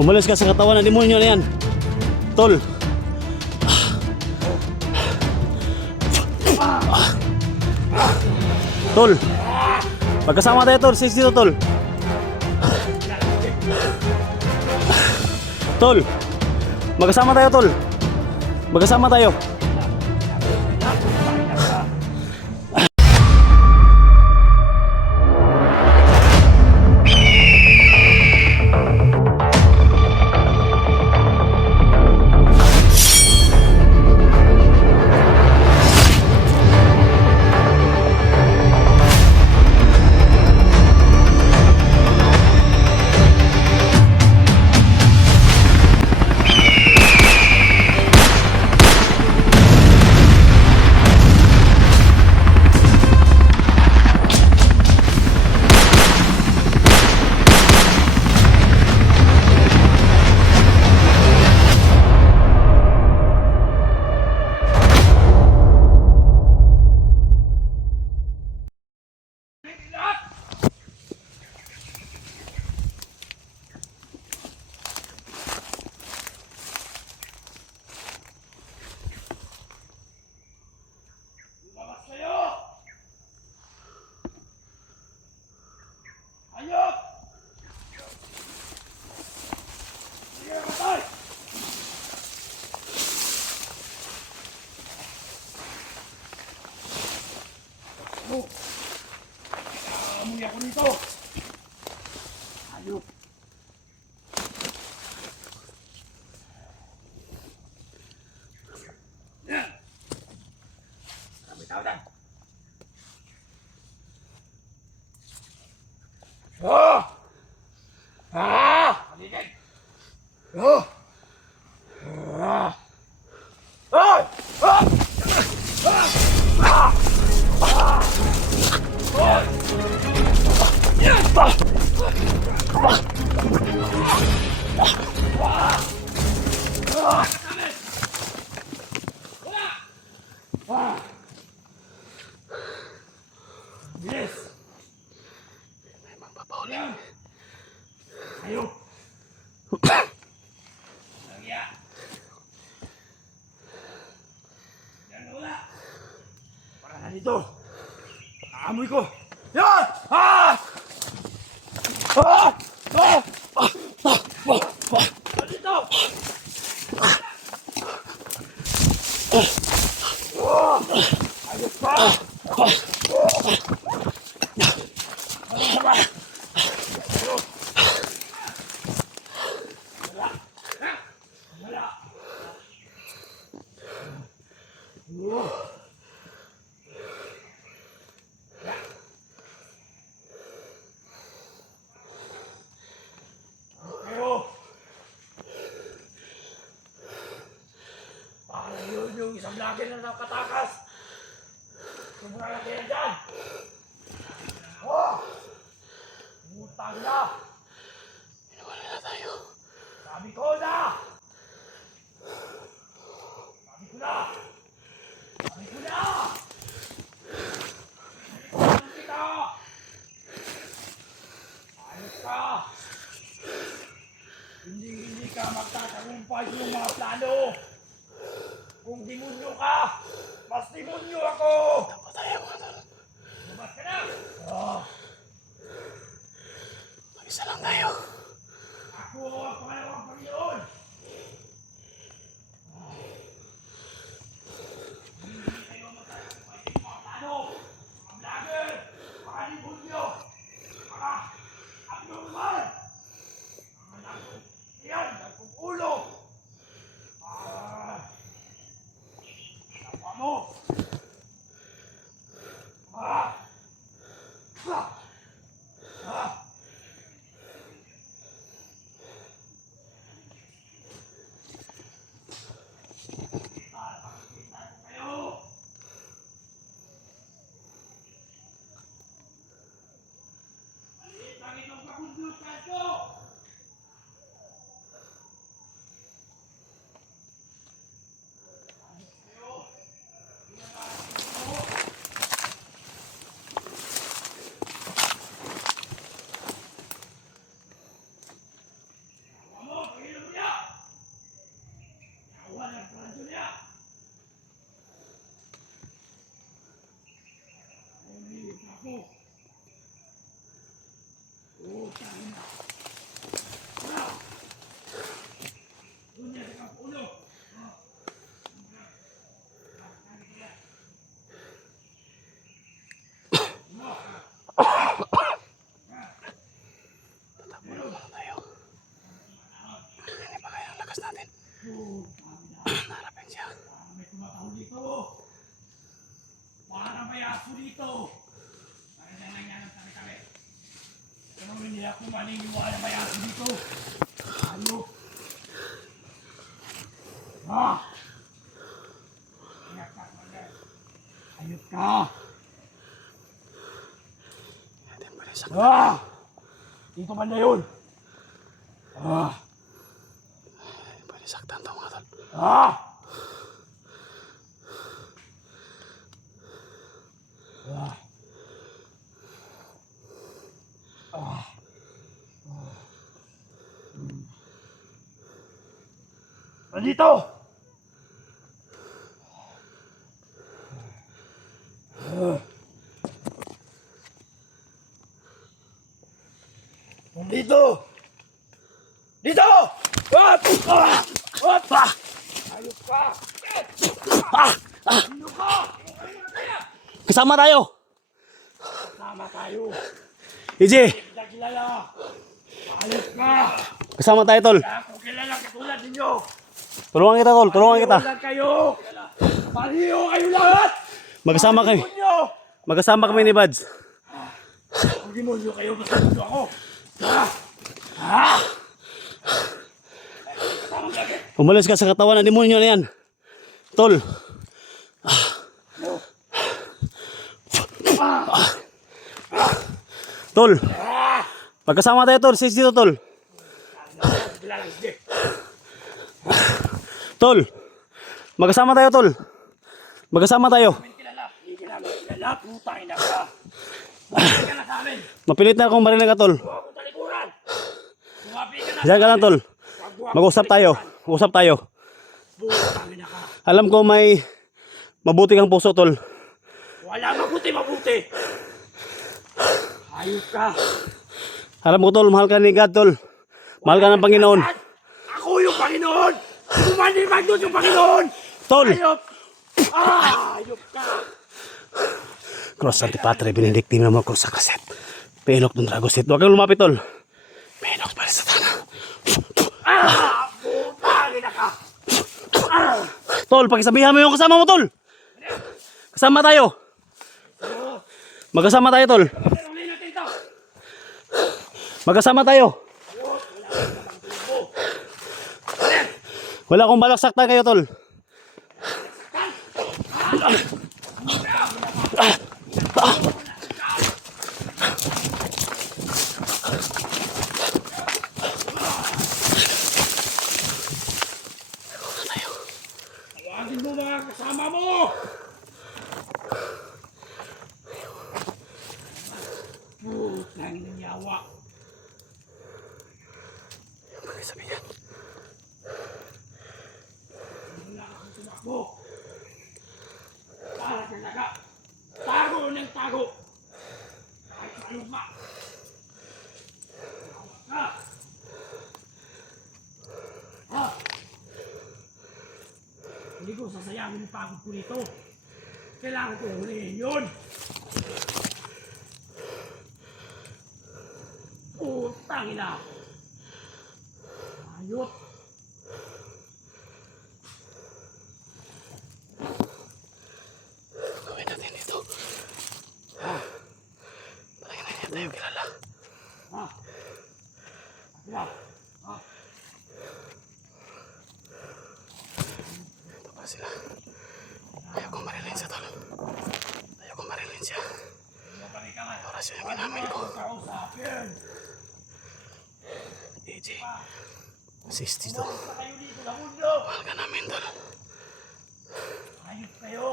Umalis ka sa katawan ng demonyo na yan, tol. Tol, magkasama tayo, tol. Sis dito, tol. Tol, magkasama tayo, tol. Magkasama tayo. Amoy ako nito. Ayop. Yan. Kami tao dan. Oh! Ah! Paligid. Oh! Ah! Ah! Ah! Ah! Ah! Ah! Yes. May magpapahuli. Ayo. Lagya. Yan wala. Para na dito. Aamoy ko. Yan! Ah! Ah! Ah! Dito! Ayos pa! Yung isang lagi na nakatakas. Sobrang laki yan dyan. Oh! Utang na. Inuwala na tayo. Sabi ko na. Sabi ko na. Sabi ko na. Sabi kita. Ayos ka. Hindi ka magtatagumpay yung mga plano. Kung demonyo ka, mas demonyo ako! Tama tayo, mga tol. Lumabas ka na! Oh. Mag-isa lang tayo. Ako ang pangalawang Panginoon! Hindi kayo magtatagumpay yung mga plano! Mga vlogger! Mga demonyo! Mga abnormal! Mga nagkong iyan! Nagkong ulo! Mo! Ah! Ah! Ah! Hindi ako maniniwala kaya dito. Ano? Ayot ka! Dito man na yun! Pwede saktan to mga tol. Nandito! Nandito! Dito! Ayos ka! Sino ka? Kasama tayo! Sama tayo! EJ! Kita kilala! Ayos ka! Kasama tayo tol. Kaya ako kilala katulad ninyo! Tulungan kita tol, tulungan kita. Paliho lang kayo! Paliho kayo lahat! Magkasama kami. Demonyo! Magkasama kami ni Buds. Ang demonyo kayo, basta demonyo ako! Umalis ka sa katawan ng demonyo na yan. Tol. Tol. Magkasama tayo tol, sis dito tol. Tol. Magkasama tayo tol. Magkasama tayo. Kilala, putang ina ka! Bumabi ka na sa amin! Mapilit na akong marinig ka tol. Huwag akong talikuran! Bumabi ka na! Diyan ka lang tol. Mag-usap tayo. Usap tayo. Putang ina ka! Alam ko may mabuti kang puso tol. Wala mabuti! Ayos ka! Alam ko tol, mahal ka ni God tol. Mahal ka ng Panginoon. Ako yung Panginoon! Kumanimag doon yung Panginoon! Tol. Ayop! Ayop ka! Cross Antipatre, Benedictine naman ko sa kaset. Penok ng Dragosit. Huwag kang lumapit tol. Penok para sa tana. Putang ina ka! Tol, pakisabihan mo yung kasama mo tol. Kasama tayo. Magkasama tayo tol. Magkasama tayo. Wala akong balak saktan kayo tol. Tawagin mo mga kasama mo! Putang ina yawa! Pakisabihan. Wala akong tumakbo! Para talaga! Tago ng tago! Kahit sa luma! Yawa ka! Hindi ko sasayangin yung pagod ko nito. Kailangan ko hulihin yun. Putang ina. Ayot. Gawin natin ito. Parang hindi tayo kilala. Atira. Ito pa sila. Ayaw kong marilin siya tol. Ayaw kong marilin siya. Orasyon yung ginamit ko. Kausapin. EJ. Sis dito. Sa kayo dito sa mundo. Mahal ka namin tol. Ayot kayo.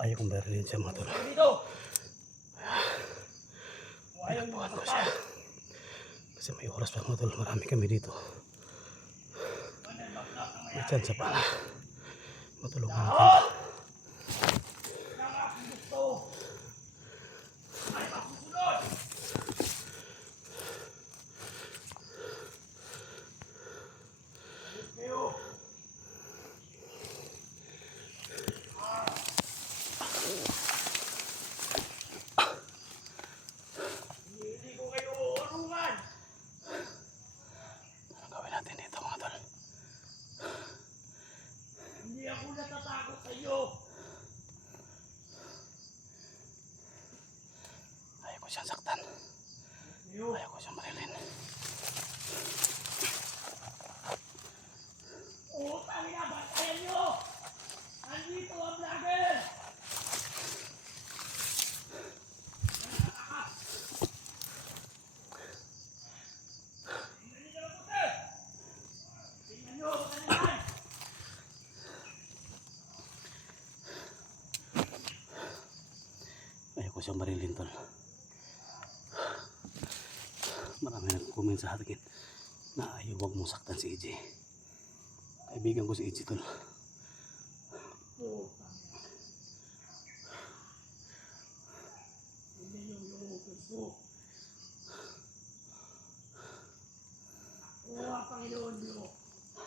Ayaw kong marilin siya mga tol. Kayo dito. Ayaw mo Pinagpuan ko siya. Kasi may oras pa mga tol. Marami kami dito. May chance pa na. Matulungan natin. Ang aking gusto. Ay masusunod. Ayos kayo. Hindi ko kayo uurungan. Ano gawin natin dito mga tol? Hindi ako natatakot sa iyo. Ayaw ko siyang saktan. Ayaw ko siyang marilin. Utang ina, bantayan nyo! Nandito ang vlogger! Tingnan niyo ang puti! Tingnan nyo, kanilan! Ayaw ko siyang marilin, tol. Marami nag-comment sa akin na ayaw wag mong saktan si EJ. Kaibigan ko si EJ, tol. Utang ina. Tingnan nyo yung utos ko. Ako ang Panginoon nyo.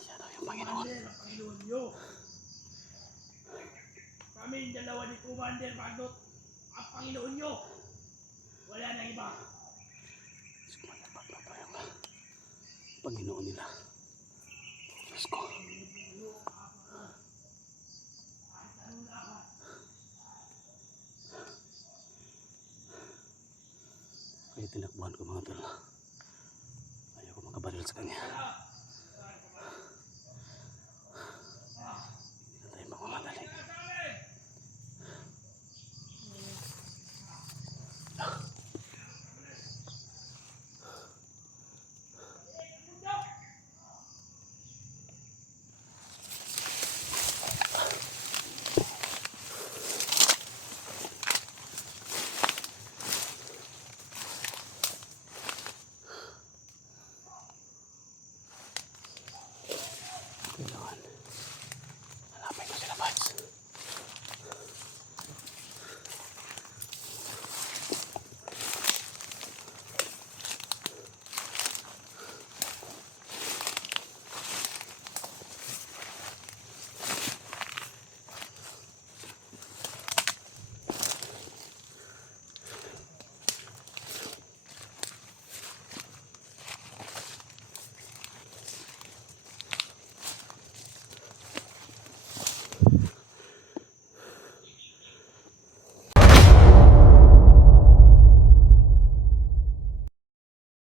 Siya daw yung Panginoon. Commander ang Panginoon nyo. Kaming dalawa ni Commander Magnot ang Panginoon nyo. Wala nang iba. Sumalapag na tayo ka. Panginoon nila. Diyos ko. Kaya tinakbuhan ko mga tol. Ayaw ko makabaril sa kanya.